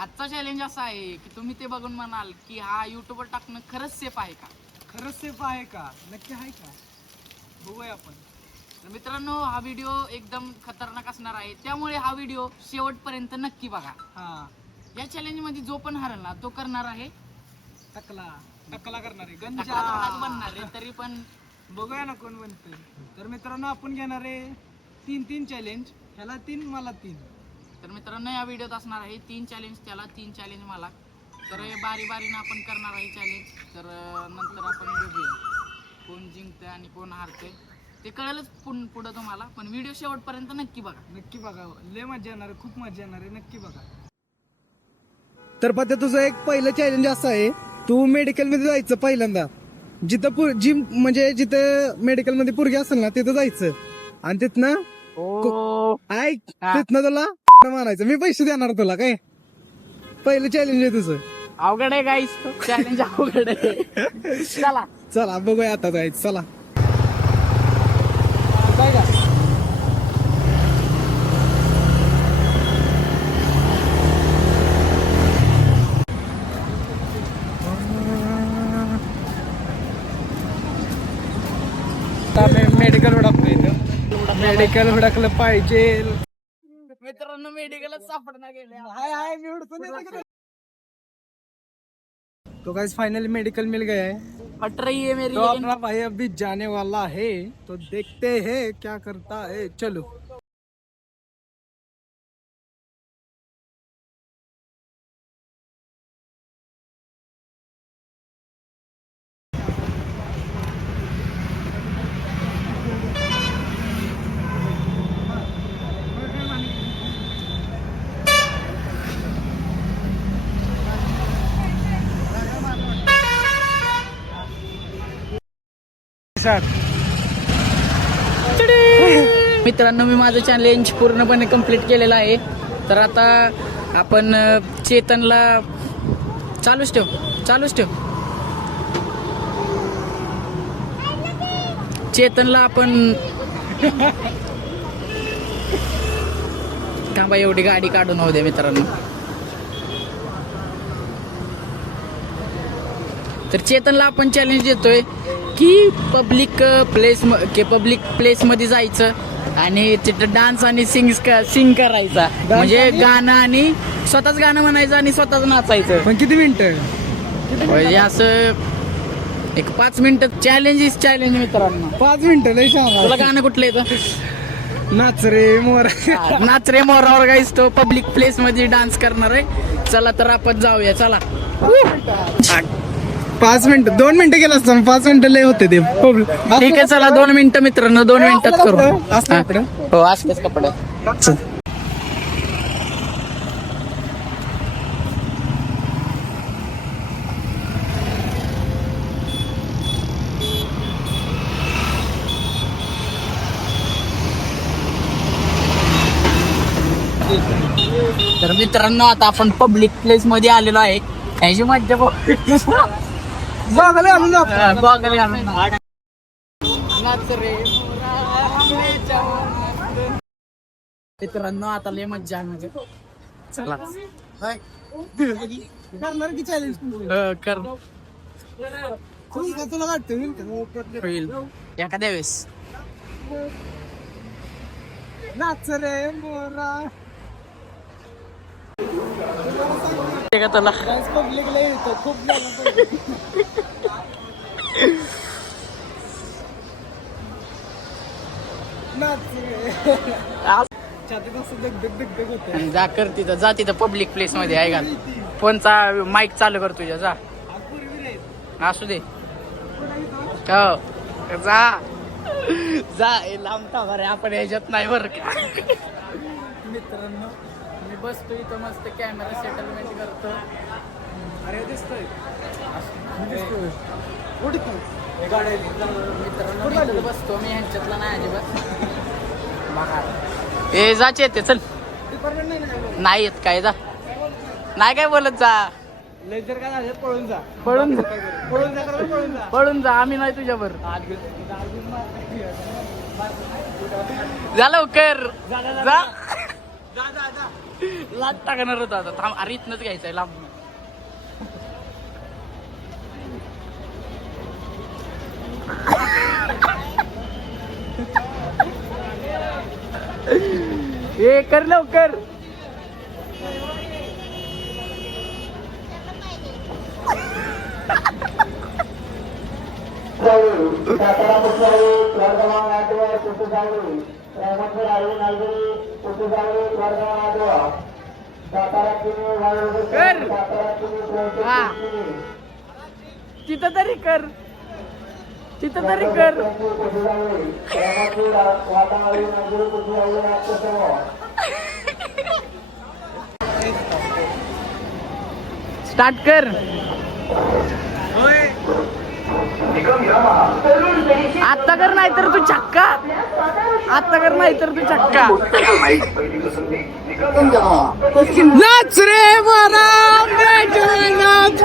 आजचा चॅलेंज असा आहे की तुम्ही ते बघून म्हणाल की हा युट्यूबवर टाकणं खरंच सेफ आहे का. खरंच सेफ आहे का? नक्की आहे का? बघूया आपण. तर मित्रांनो हा व्हिडिओ एकदम खतरनाक असणार आहे, त्यामुळे हा व्हिडिओ शेवटपर्यंत नक्की बघा. हा, या चॅलेंज मध्ये जो पण हरल ना तो करणार आहे टकला करणार आहे टकला गंजा. तर हाच बनणार आहे, तरी पण बघूया ना कोण बनतंय. तर मित्रांनो आपण घेणार आहे 3-3 चॅलेंज. ह्याला 3 मला 3. तर मित्रांनो या व्हिडिओत असणार आहे 3 चॅलेंज त्याला 3 चॅलेंज मला. तर बारी बारीनं आपण करणार आहे चॅलेंज. तर नंतर आपण बघूया कोण जिंकतंय आणि कोण हारतंय ते कळेलच पुढं तुम्हाला. पण व्हिडिओ शेवटपर्यंत नक्की बघा. नक्की बघा, लय मजा येणार आहे, खूप मजा येणार आहे. नक्की बघा. तर पत्या तुझं एक पहिलं चॅलेंज असं आहे, तू मेडिकल मध्ये जायचं पहिल्यांदा. जिथं मेडिकल मध्ये पोरगी असेल ना तिथं जायचं आणि तिथनं ऐक तिथनं तुला मारायचं. मी पैसे देणार तुला. काय पहिलं चॅलेंज आहे तुझं. अवघड आहे गाईस, चॅलेंज अवघड आहे. चला चला बघूया आता जायचं. चला मेडिकल हुडकलं इथं. मेडिकल हुडकलं पाहिजे. मित्रांनो मेडिकलच सापडणार गेले. हाय मी हुडकून तो गाइस फाइनली मेडिकल मिल गया है. फट रही है मेरी तो लेकिन अपना भाई अभी जाने वाला है, तो देखते हैं क्या करता है. चलो सर. मित्रांनो मी माझं चॅलेंज पूर्णपणे कंप्लीट केलेलं आहे. तर आता आपण चेतनला चालूच ठेव चेतनला आपण थांबा एवढी गाडी काढून होऊ दे मित्रांनो. तर चेतनला आपण चॅलेंज देतोय की पब्लिक प्लेस मध्ये जायचं आणि तिथं डान्स आणि सिंग करायचा. म्हणजे गाणं आणि स्वतःच गाणं म्हणायचं आणि स्वतःच नाचायचं. पण किती मिनिटं? म्हणजे असं एक 5 मिनिटं चॅलेंज मित्रांनो. 5 मिनिटं लय छान. तुला गाणं कुठलं येतं? नाच रे मोर. नाच रे मोरावर गाईस तो पब्लिक प्लेस मध्ये डान्स करणार आहे. चला तर आपण जाऊया. चला 5 मिनिटं 2 मिनिटं गेला असता. 5 मिनिटं लय होते ते. ठीक आहे चला 2 मिनिटं मित्रांनो 2 मिनिटात करू. असं हो असलेच कपडे. तर मित्रांनो आता आपण पब्लिक प्लेस मध्ये आलेलो आहे. याची मज्जा बघायला आणून जा. बघायला घालून नाच रे मोरा. मित्रांनो आता लय मज्जा आहे म्हणजे. चला करणार की चॅलेंज कर तुला वाटतं होईल एखाद्या वेळेस. नाच रे मोरा. का तुला पब्लिकला येतो खूप आणि जा कर तिथं जा तिथं पब्लिक प्लेस मध्ये आहे का. फोनचा माईक चालू कर तुझ्या. जा असू दे हो जा लांबता बरे आपण ह्याच्यात नाही बरं का. मित्रांनो मी बसतो इथं मस्त कॅमेरा सेटलमेंट करतो. अरे दिसतोय मित्रांनो मी बसतो मी ह्यांच्यातला नाही अजिबात. ए जाचे ते चल नाही येत काय. जा नाही काय बोलत. जा लेजर काय झालं पळून जा. पळून जा आम्ही नाही तुझ्यावर. जा लवकर जा. लाट टाकणार होता आता थांब. अरे इथनच घ्यायचंय लांब. हे कर लवकर. तिथं तरी कर. तिथं तरी कर. स्टार्ट कर. आता कर नाही तर तू चक्का. आता कर नाही तर तू चक्का. नाच रे बरा नाच.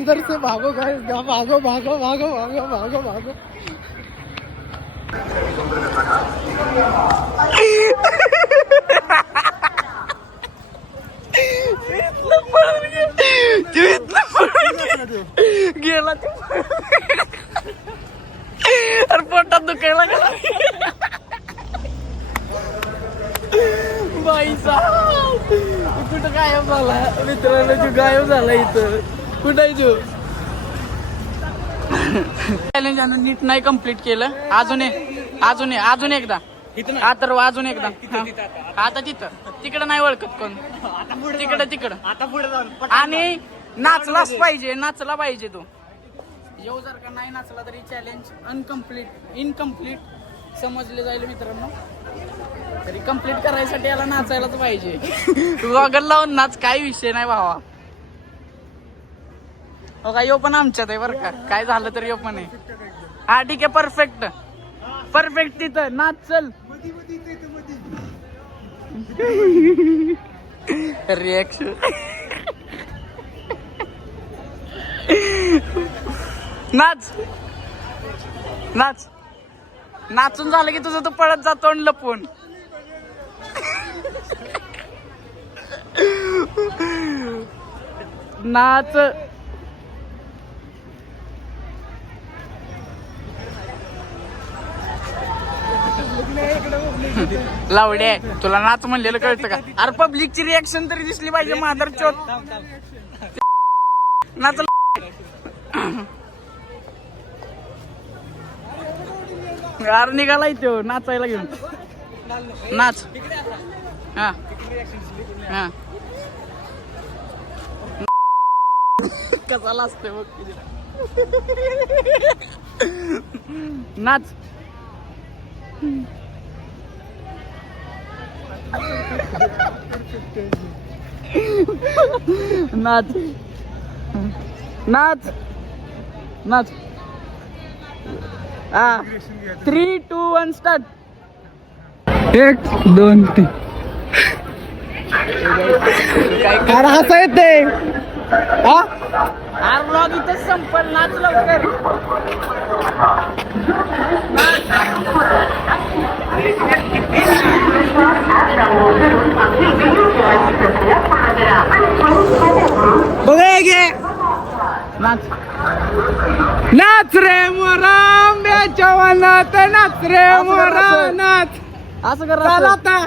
इधर से भागो गाइस, भागो भागो भागो भागो भागो भागो. गेला अरे पोटात दुखायला गेला. बाई साहेब कुठं गायब झाला मित्रांनो. तू गायब झाला इथं. कुठं आहे तू? चॅलेंज नीट नाही कम्प्लीट केलं. अजून एकदा. तर अजून एकदा. आता तिकडं नाही ओळखत कोण. तिकडं आता पुढे जाऊन आणि नाचलाच पाहिजे. नाचला पाहिजे तू. येऊ जर का नाही नाचला तरी चॅलेंज इनकम्प्लीट समजले जाईल मित्रांनो. तरी कम्प्लीट करायसाठी याला नाचायलाच पाहिजे. गॉगल लावून नाच. काही विषय नाही भावा. हो का यो पण आमच्यात आहे बरं का. काय झालं तर यो पण आहे. हा ठीक आहे. परफेक्ट तिथं नाच. चल रिएक्शन. नाच. नाचून झालं की तुझं तू पळत जातो आणि लपून. नाच. लावडे तुला नाच म्हणलेलं कळतं का? अरे पब्लिकची रिएक्शन तरी दिसली पाहिजे. माधर चोत नाच. अरे निघालाय तो नाचायला घेऊन. नाच. हा हा कसा लाजतोय बघ. नाच. नाच. नाच. नाच. हा 3, 2, 1 स्टार्ट. 1, 2, 3. अरे हसा येते. अरे ब्लॉग इथंच संपल. नाच लवकर. बघा घे. नाच. नाच रे मोरा आंब्याच्या वनात. नाच रे मोरा नाच. असं कर. आता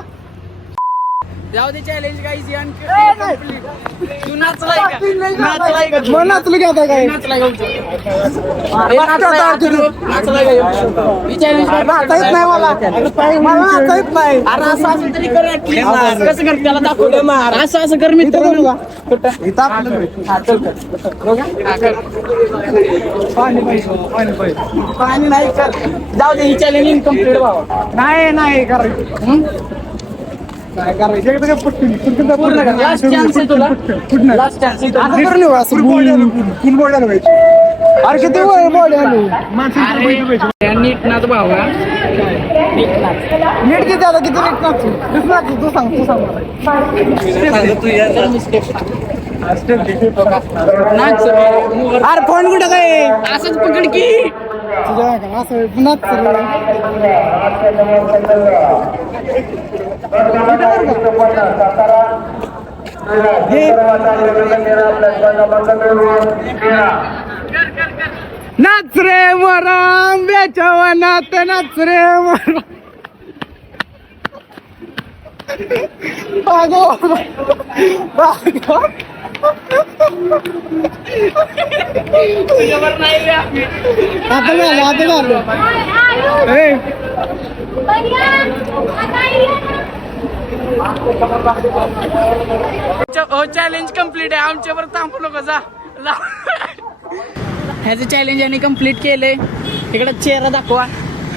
जाऊ दे चॅलेंज काहीच. तू नाचलाय का? नाचलाय का? मग नाचलं की आता काय? नाचलाय का? नाचता येत नाही मला नाचता येत नाही. अरे असं तरी कर. कसं कर त्याला दाखव. असं कर मित्र. पाणी नाही कर. जाऊ दे ही चॅलेंज इनकम्प्लीट व्हावं. नाही करायचं. काय करायचं पूर्ण कर. लास्ट चान्स आहे तुला. Last chance. अरे किती नीट नाच भावा. नीट किती आता किती नीट नाचू. तू सांग. मिस्टेक नाच अरे फोन कुठं काय असंच पकड की तुझ्या का असं पुन्हा नाच रे मोरा आंब्याच्या वनात नाच रे मोरा बागो बागो आता झालं ए चॅलेंज कम्प्लीट आहे आमच्यावर थांबू नको जा ह्याचं चॅलेंज यांनी कम्प्लीट केलंय इकडे चेहरा दाखवा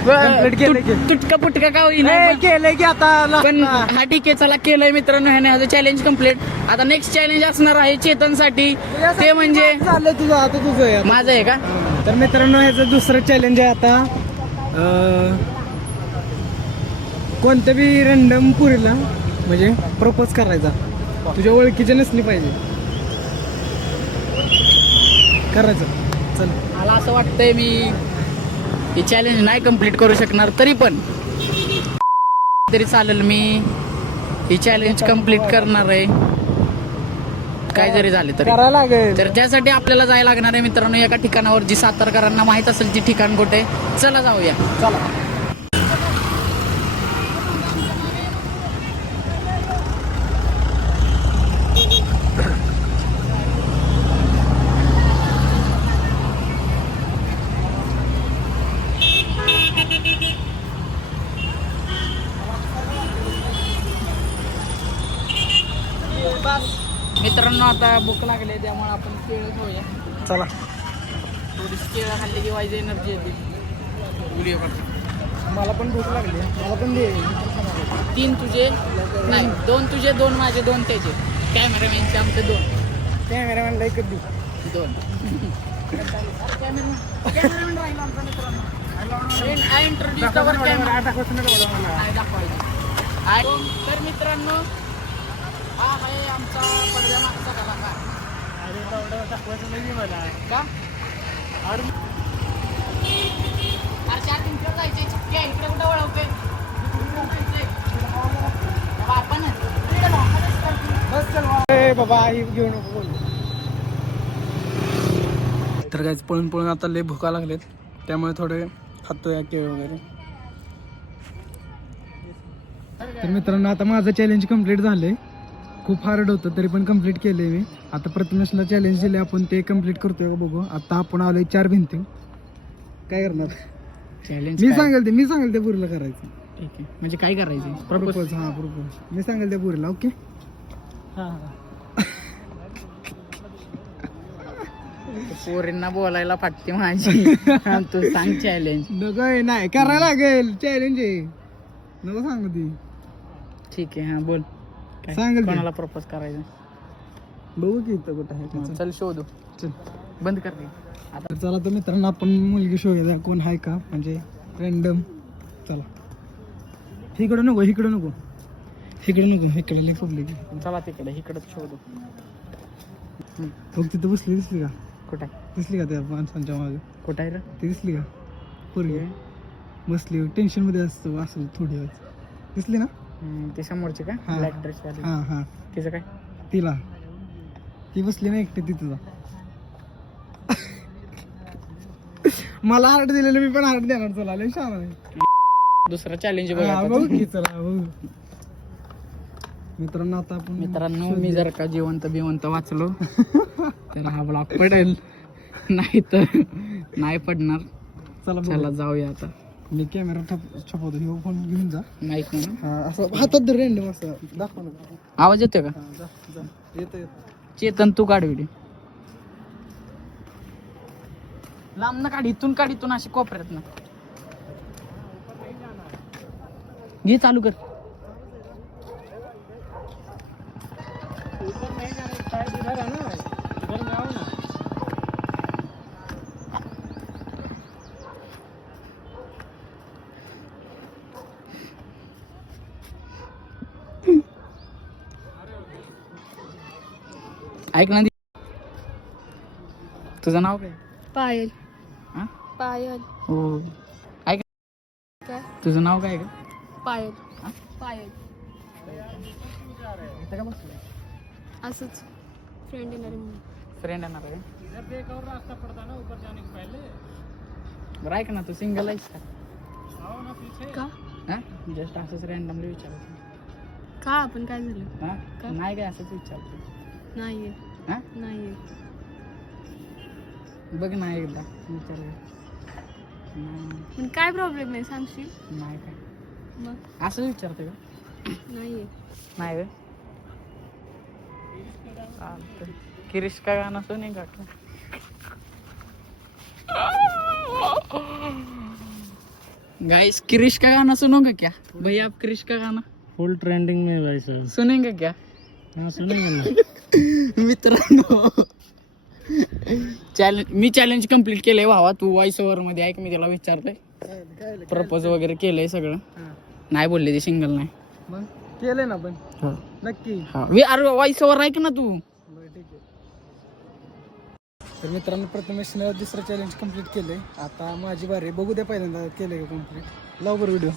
Complete केलंय की. तुटका पुटका का होईना केलंय की आता पण हा ठीक आहे चला केलंय मित्रांनो ह्याने ह्याचं चॅलेंज कम्प्लीट आता नेक्स्ट चॅलेंज असणार आहे चेतनसाठी ते म्हणजे झालं तुझं आता तुझं आहे आता. माझं आहे का तर मित्रांनो ह्याचं दुसरं चॅलेंज आहे आता कोणत्या बी रँडम पुरीला म्हणजे प्रपोज करायचा तुझ्या ओळखीचे नसली पाहिजे करायचं चल मला असं वाटतंय मी हे चॅलेंज नाही कम्प्लीट करू शकणार तरी पण तरी चालेल मी हे चॅलेंज कम्प्लीट करणार आहे काय जरी झाले तरी करायला लागेल तर त्यासाठी आपल्याला जायला लागणार आहे मित्रांनो एका ठिकाणावर जी सातारकरांना माहित असेल ती ठिकाण कुठे चला जाऊया चला मित्रांनो आता भूक लागली त्यामुळे आपण केळं खाऊया चला थोडीशी केळं खाल्ली की वाईज एनर्जी येते व्हिडिओ करतो मला पण भूक लागली मला पण दे 3 तुझे नाही 2 तुझे 2 माझे 2 त्याचे कॅमेरामॅनचे आमचे 2 कॅमेरामॅनला एकच दे 2 कॅमेरामॅन राहिला आमचा मित्रांनो आय इंट्रोड्यूस द कॅमेरा नाही दाखवायचं तर मित्रांनो हा आहे आमचा पडद्या मागचा कलाकार का अरे 4 इंच जायचे चिक्की आहे इकडे कुठं वळवते आपण बाबा ही घेऊ नको तर काहीच पळून पळून आता लय भुका लागलेत त्यामुळे थोडे खातोय केळ वगैरे तर मित्रांनो आता माझं चॅलेंज कम्प्लीट झालंय खूप हार्ड होतं तरी पण कम्प्लीट केलंय मी आता प्रथमेशला चॅलेंज दिले आपण ते कम्प्लीट करतोय का बघू आता आपण आलोय 4 भिंती काय करणार चॅलेंज मी सांगेल त्या पुरीला करायचं ठीक आहे म्हणजे काय करायचं प्रपोज हा प्रपोज मी सांगेल त्या पुरीला ओके पोरींना बोलायला फाटते माझी तू सांग चॅलेंज नाही करायला लागेल चॅलेंज आहे नको सांगू ती ठीक आहे हा बोल काय? सांगेल ते. कोणाला प्रपोज करायचं बघू की इथं कुठं आहे का. चल शोधू चल बंद कर रे. आता तर चला तर मित्रांनो आपण मुलगी शोधूया कोण आहे का म्हणजे रँडम चला इकडं नको इकडे लई पब्लिक चला तिकडे इकडं शोधू बघ तिथं दिसली का कुठं आहे दिसली का त्या माणसांच्या मागे कुठं आहे रे ती दिसली का पोरगी बसली टेन्शन मध्ये असतो असं थोडी वेळ दिसली ना ते समोरचे का हा. ब्लॅक ड्रेस वाले हा हा तिचं काय तिला ती बसली ना एकटी तिथं मला हार्ट दिलेलं मी पण हार्ट देणार चला लय छान आहे दुसरा चॅलेंज बघू की चला बघू मित्रांनो आता आपण मित्रांनो मी जर का जिवंत वाचलो तर हा ब्लॉग पडेल नाही तर नाही पडणार चला चला जाऊया आता मी कॅमेरा छपवतो हे फोन घेऊन जा माहित नाही ना हा असं हातात धर रँडम असं दाखव ना आवाज येतोय का हा, जा जा येतो चेतन तू काढ व्हिडिओ लांब ना काढ इथून अशी कोपऱ्यात ना घे चालू कर ऐक ना तुझं नाव काय? पायल. हा? पायल. हो. ऐक काय? तुझं नाव काय का? पायल. हा? पायल. इथं का बसलोय? असंच फ्रेंड येणार आहे म्हणून. फ्रेंड येणार आहे बरं ऐक ना तू सिंगल आहेस का? का? हा जस्ट असंच रॅन्डमली विचारतो. का आपण काय झालं? हा का? नाही काय असंच विचारतो. नाहीये. हा नाहीये. बघ ना एकदा विचार. पण काय प्रॉब्लेम आहे सांगशील? नाही काय मग असं विचारतो का? नाहीये. नाही रे चालतंय. किरीश का गाणं सुने का गाइस क्रिश का गाना सुनोगे क्या भैया आप क्रिश का गाना फुल ट्रेंडिंग में भाई साहब. सुनेंगे क्या? हाँ सुनेंगे ना. मित्रांनो मी चॅलेंज कम्प्लीट केलंय भावा. तू वॉइस ओव्हर मध्ये ऐक मी त्याला विचारलंय प्रपोज वगैरे केलंय सगळं. नाही बोलले ते सिंगल नाही. मग केलंय ना पण नक्की. अरे वॉइस ओव्हर ऐक ना तू. ठीक आहे. तर मित्रांनो प्रथमेशने दुसरं चॅलेंज कम्प्लीट केलंय. आता माझी बारी बघू द्या पहिल्यांदा केलंय का कम्प्लीट. लाव बरं व्हिडिओ.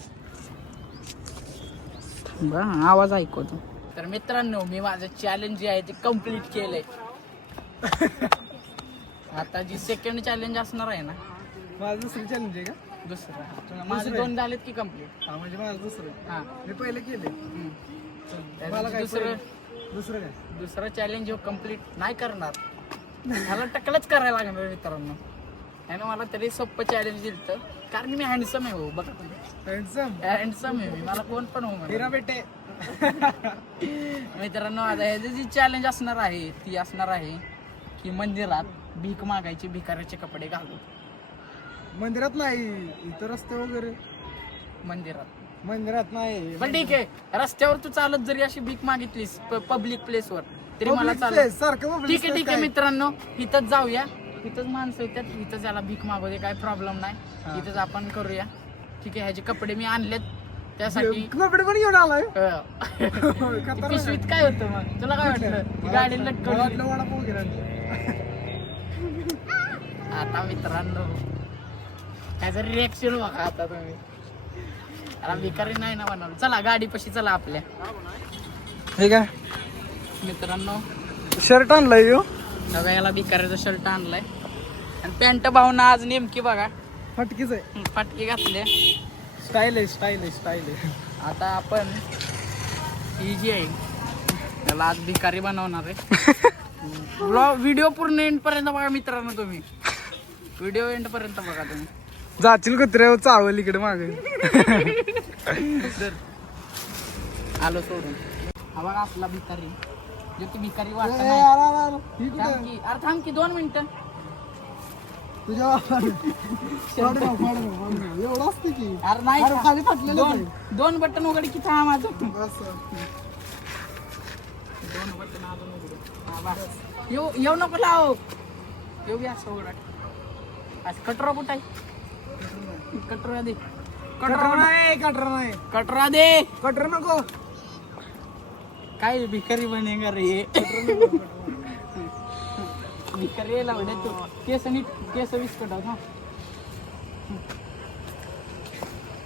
आवाज ऐकवतो. तर मित्रांनो मी माझं चॅलेंज जे आहे ते कम्प्लीट केलंय. आता जी सेकंड चॅलेंज असणार आहे ना माझं दुसरं चॅलेंज आहे का? दुसरं माझे 2 झालेत की कम्प्लीट. हा म्हणजे माझं दुसरं. हा मी पहिलं केलंय. मला काय दुसरं काय? दुसरं चॅलेंज कम्प्लीट नाही करणार. मला टकलच करायला लागणार मित्रांनो. त्याने मला तरी सोपं चॅलेंज दिलं कारण मी हँडसम आहे हो. बघा तुम्ही हँडसम आहे मी. मला कोण पण हो हिरा बेटे. मित्रांनो आता हे जी चॅलेंज असणार आहे ती असणार आहे की मंदिरात भीक मागायची भिकाऱ्याचे कपडे घालून. मंदिरात नाही इथं रस्ते वगैरे. मंदिरात नाही. पण ठीक आहे रस्त्यावर तू चालत जरी अशी भीक मागितलीस पब्लिक प्लेसवर तरी मला चालत. सारखं ठीक आहे मित्रांनो इथंच जाऊया. इथंच माणसं येतात इथंच याला भीक मागू दे काय प्रॉब्लेम नाही. इथंच आपण करूया. ठीक आहे ह्याचे कपडे मी आणलेत त्यासाठी. कपडे पण घेऊन आलाय. पिशवीत काय होतं मग तुला काय वाटलं गाडी लटकवली. वडापाव घेणार. आता मित्रांनो त्याचं रिएक्शन बघा आता तुम्ही. आता भिकारी नाही ना म्हणाल. चला गाडी पशी चला आपल्या. ठीक आहे मित्रांनो शर्ट आणलाय यो. सगळ्या याला भिकाऱ्याचा शर्ट आणलाय आणि पॅन्ट भावना आज नेमकी बघा फटकीच आहे. फाटकी घातले. स्टाईल आहे. आता आपण ही जी आहे त्याला आज भिकारी बनवणार आहे. व्हिडिओ पूर्ण एंड पर्यंत बघा मित्रांनो. तुम्ही व्हिडिओ एंड पर्यंत बघा तुम्ही. जातील कुत्र्यावर चावल इकडे मागे. आलो सोडून. हा बघा आपला भिकारी जे तू भिकारी वाटत ही नाही. कुठं? अरे थांब की 2 मिनिटं. तुझ्या एवढं असते की. अरे नाही अरे खाली फाटलेलं दोन बटन उघड की थांब माझं. असं. 2 बटन अजून उघड. हा बस. येऊ नको लाव. येऊ बी असं उघड. असं कटरा कुठं आहे? कटरा दे. कटरा नाही. कटरा दे. कटर नको. काय भिकारी बनेगा रे. भिकारी लावडे तू. केस विस्कट हा.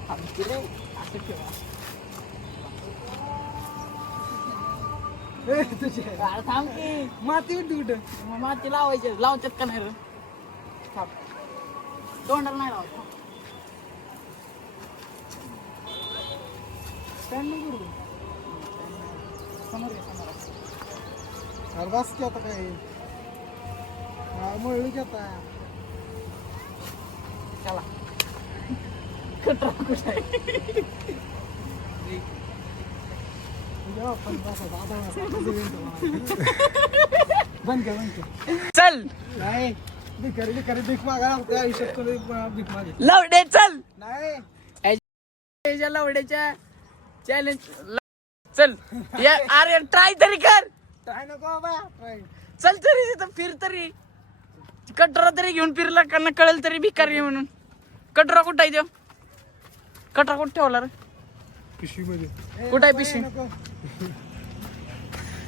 असं ठेवा. अरे थांब की. माती होती कुठं. मग माती लावायचे लावतात का नाही रे. तोंडाला नाही लावत. स्टँड नको करू. समोर घे समोर. अरे बस की आता काय. मळली की आता. चला कटरा कुठं आहे? बंद कर. चल नाही भिकारी भीक मागा आपल्या आयुष्यात कधी भीक मागे लावडे चल. नाही. लावड्याच्या चॅलेंज चल. अरे ट्राय तरी कर. ट्राय नको बाबा. ट्राय चल तरी तिथं फिर तरी. कटरा तरी घेऊन फिरला का कळेल तरी भिकारी म्हणून. कटरा कुठं आहे तो? कटरा कुठं ठेवला रे? पिशवी मध्ये. कुठं आहे पिशवी?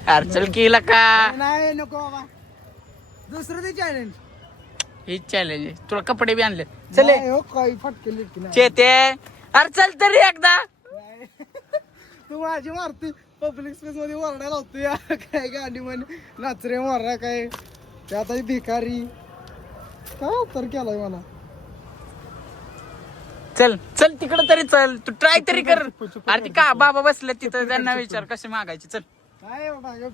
अरे चल केला का नाही नको बाबा दुसरं ते चॅलेंज हे चॅलेंज आहे तुला कपडे बी आणले चल ये. हो काही फटके लिटके नाही. चेते अरे चल तरी एकदा नाही. तू माझी मारती पब्लिक स्पेस मध्ये ओरडायला लावतो या काय गाडी म्हणे नाचरे मारा काय ते आता ही भिकारी काय उत्तर केलाय मला चल चल तिकडे तरी चल तू ट्राय तरी कर अरे ती का बाबा बसले तिथं त्यांना विचार कसे मागायचे चल काय बाबा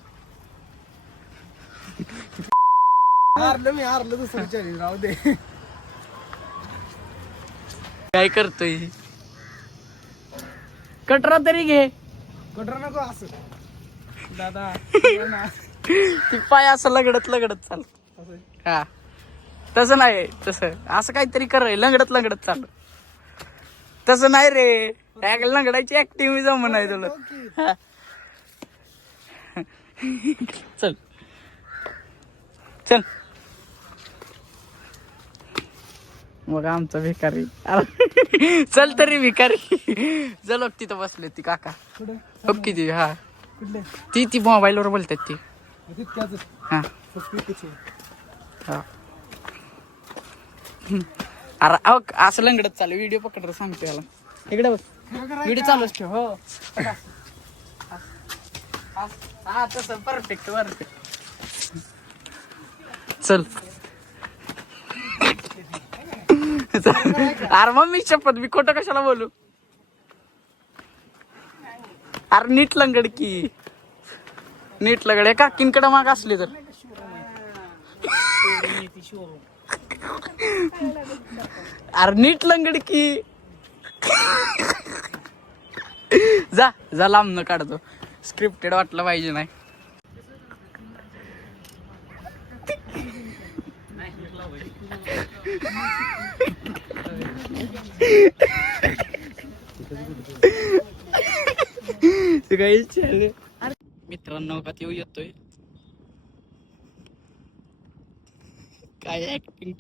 हारलं दुसरं चॅलेंज राहू दे काय करतोय कटरा तरी घे कटर नको असं दादा ती पाय असं लगडत चाल हा तसं नाही तसं असं काहीतरी कर रे लगडत चाल तसं नाही रे लंगडाची ऍक्टिव्ह जमून आहे तुला हा. चल चल मग आमचा भिकारी चल तरी भिकारी चल तिथं बसले ती काका कुठे बघ किती हा कुठले ती मोबाईलवर बोलतात ती तितक्याच हा फक्त हा. अरे अहो, असं लंगडत चालू व्हिडिओ पकड सांगतो याला इकडे बघ व्हिडिओ चालूच ठेव हो हा तसं परफेक्ट चल अरे मग मी शपथ मी खोटं कशाला बोलू अरे नीट लंगड की नीट लंगड आहे काकींकडे माग असली तर अरे नीट लंगड की जा लांब न काढतो स्क्रिप्टेड वाटलं पाहिजे नाही मित्रांनो का येऊ येतोय काय ऍक्टिंग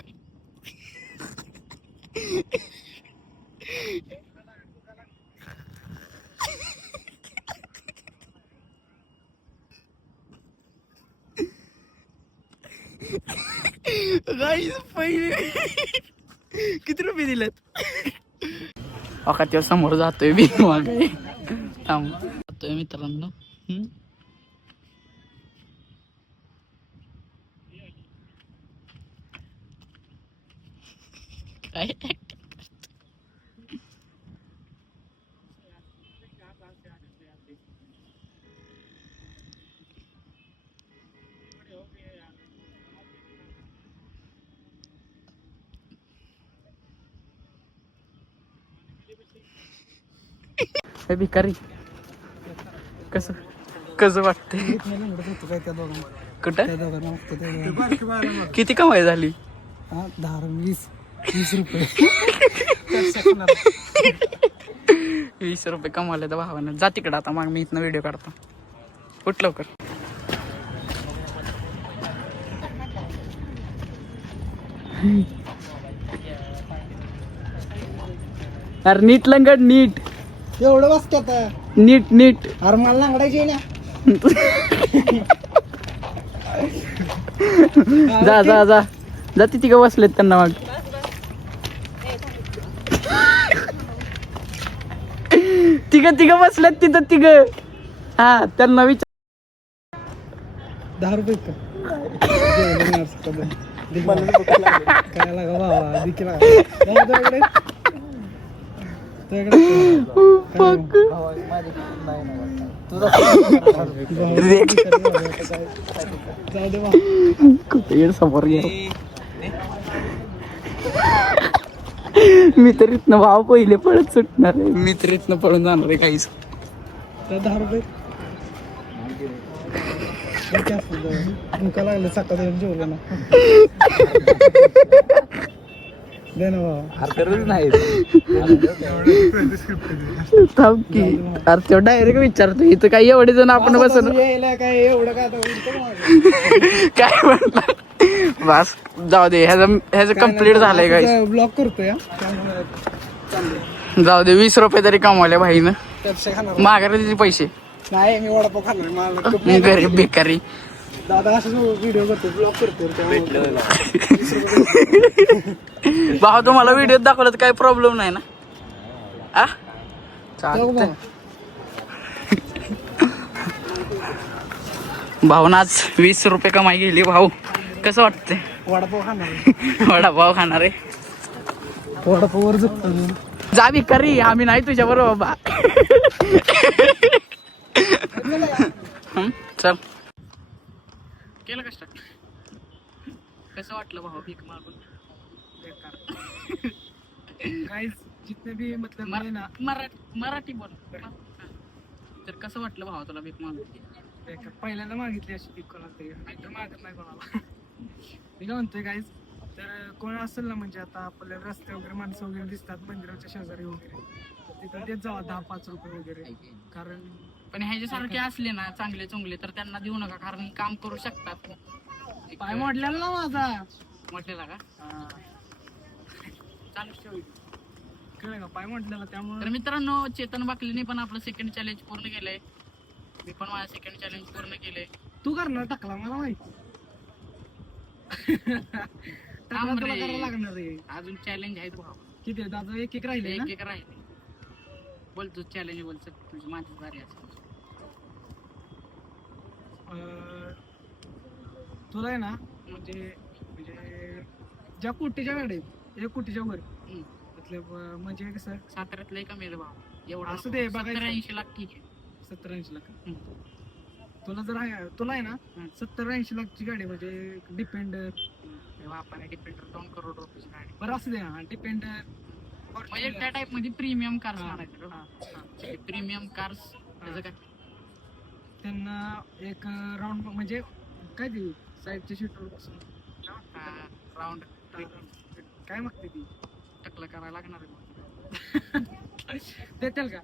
पहिले किती रुपये दिलेत अका त्या समोर जातोय मी मागे थांब जातोय मित्रांनो काय हे भिकारी कसं वाटतंय कुठं किती कमाई झाली 10-20 रुपये 20 रुपये कमावले तर भावानं जा तिकडं आता मग मी इथनं व्हिडिओ काढतो उठ लवकर अरे नीट लंगड नीट एवढं वाजतात नीट अरे मला लांगडायची ना जा तिघ बसलेत त्यांना मग तिघ बसलेत तिथं तिघ हा त्यांना विचार 10 रुपये काय लागा बाबा दिकीला समोर मी तर इथनं भाव पहिले पळत सुटणार आहे मी तर इथनं पळून जाणार आहे काहीच 10 रुपये भुका लागले सकाळ जेवलं ना दे ना बाबा नाही थांब की अरे तो डायरेक्ट विचारतो इथं काही एवढे जण आपण बसून काय एवढं काय काय म्हणतात बस जाऊ दे ह्याचं कम्प्लीट झालंय काय ब्लॉक करतोय जाऊ दे 20 रुपये तरी कमावले भाईनं पेप्सी खाणार माघारी तिचे पैसे नाही मी वडापाव खाणार मला खूप गरीब भिकारी. दादा असं व्हिडिओ करतो ब्लॉग करतो भाऊ तुम्हाला व्हिडिओ दाखवला तर काही प्रॉब्लेम नाही ना? आ चालतंय. भाऊन आज 20 रुपये कमाई गेली. भाऊ कसं वाटतंय? वडापाव खाणार वडापाव खाणार आहे. वडापाववर जगतो मी. जा भिकारी, आम्ही नाही तुझ्या बरोबर बाबा. चल केलं कष्ट. कसं वाटलं भाऊ भीक मागून? गाइस जितने भी मतलब है ना मराठी बोल. तर कसं वाटलं भाऊ तुला भीक मागून? पहिल्यांदा मागितली अशी भीक कोणाला तरी, नाहीतर मागत नाही कोणाला. मी काय म्हणतोय गाईज, तर कोण असेल ना म्हणजे आता आपल्या रस्ते वगैरे माणसं वगैरे दिसतात मंदिराच्या शेजारी वगैरे, तर तिथं देत जावा 10-5 रुपये वगैरे. कारण पण ह्याच्यासारखे असले ना चांगले चुंगले तर त्यांना देऊ नका, कारण काम करू शकतात. पाय मोडलेला ना माझा मोठेला का चालू ठेव. कळलं का, पाय मोडलेला. त्यामुळे तर मित्रांनो, चेतन बाकलीने पण आपलं सेकंड चॅलेंज पूर्ण केलंय. मी पण माझं सेकंड चॅलेंज पूर्ण केलंय. तू करणार टाकला मला माहिती. टाकला तुला करायला लागणार आहे. अजून चॅलेंज आहेत भाऊ. किती आहेत आता? एक राहिले ना. एक राहिले. बोल तू चॅलेंज बोल. तुझी माझी भारी असेल. तुला आहे ना म्हणजे ज्या कोटीच्या गाड्या आहेत, 1 कोटीच्या वर मतलब म्हणजे कसं साताऱ्यात लय कमी आहे भाऊ. एवढा असं दे बघायचं. 70-80 लाख ठीक आहे. 70-80 लाख. तुला जर आहे, तुला आहे ना 70-80 लाखची गाडी म्हणजे डिपेंडर. आपण डिपेंडर 2 करोड रुपयाची गाडी. बरं असं दे ना डिपेंडर. म्हणजे त्या टाइप मध्ये प्रीमियम कार्स म्हणायचं. प्रीमियम कार्स त्याचं काय त्यांना एक राऊंड म्हणजे काय देऊ साईडच्या सीटवर बसून राऊंड काय मागते ती टकलं करायला लागणार आहे. देतील का?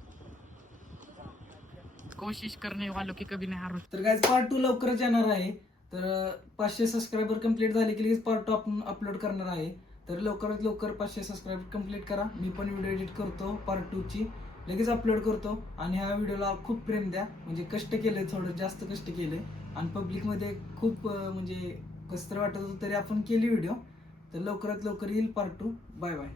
कोशिश करणे वालों की कभी नाही हारो. तर गाइस पार्ट 2 लवकरच येणार आहे. तर 500 सबस्क्रायबर कंप्लीट झाले की लगेच पार्ट 2 आपण अपलोड करणार आहे. तर लवकरात लवकर 500 सबस्क्रायबर कंप्लीट करा. मी पण व्हिडिओ एडिट करतो पार्ट 2 ची, लगेच अपलोड करतो. आणि ह्या व्हिडिओला खूप प्रेम द्या. म्हणजे कष्ट केले, थोडं जास्त कष्ट केले आणि पब्लिकमध्ये खूप म्हणजे कसं तर वाटत होतं तरी आपण केली व्हिडिओ. तर लवकरात लवकर येईल पार्ट 2. Bye bye.